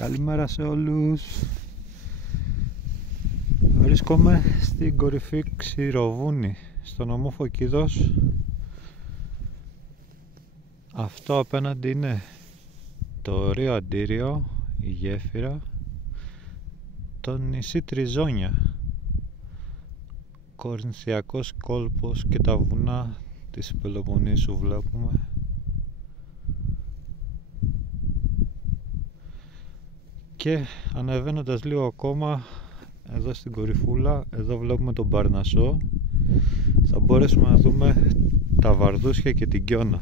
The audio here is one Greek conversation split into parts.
Καλημέρα σε όλους. Βρίσκομαι στην κορυφή Ξηροβούνη, στο νομό Φωκίδος. Αυτό απέναντι είναι το Ρίο Αντίριο, η γέφυρα, το νησί Τριζόνια, Κορινθιακός κόλπος και τα βουνά της Πελοποννήσου βλέπουμε. Και ανεβαίνοντας λίγο ακόμα εδώ στην κορυφούλα, εδώ βλέπουμε τον Παρνασσό, θα μπορέσουμε να δούμε τα Βαρδούσια και την Κιώνα.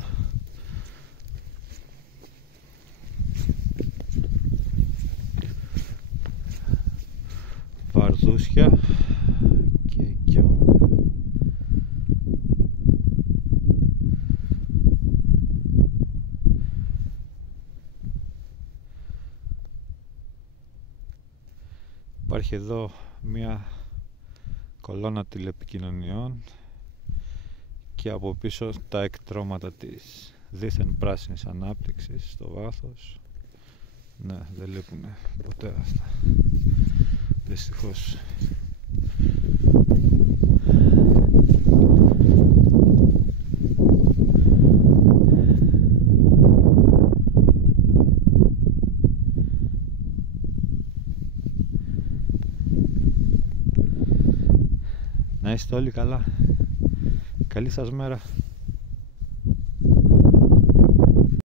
Βαρδούσια και Κιώνα. Υπάρχει εδώ μια κολόνα τηλεπικοινωνιών και από πίσω τα εκτρώματα της δίθεν πράσινης ανάπτυξης στο βάθος. Ναι, δεν λείπουν ποτέ αυτά, δυστυχώς. Να είστε όλοι καλά. Καλή σας μέρα.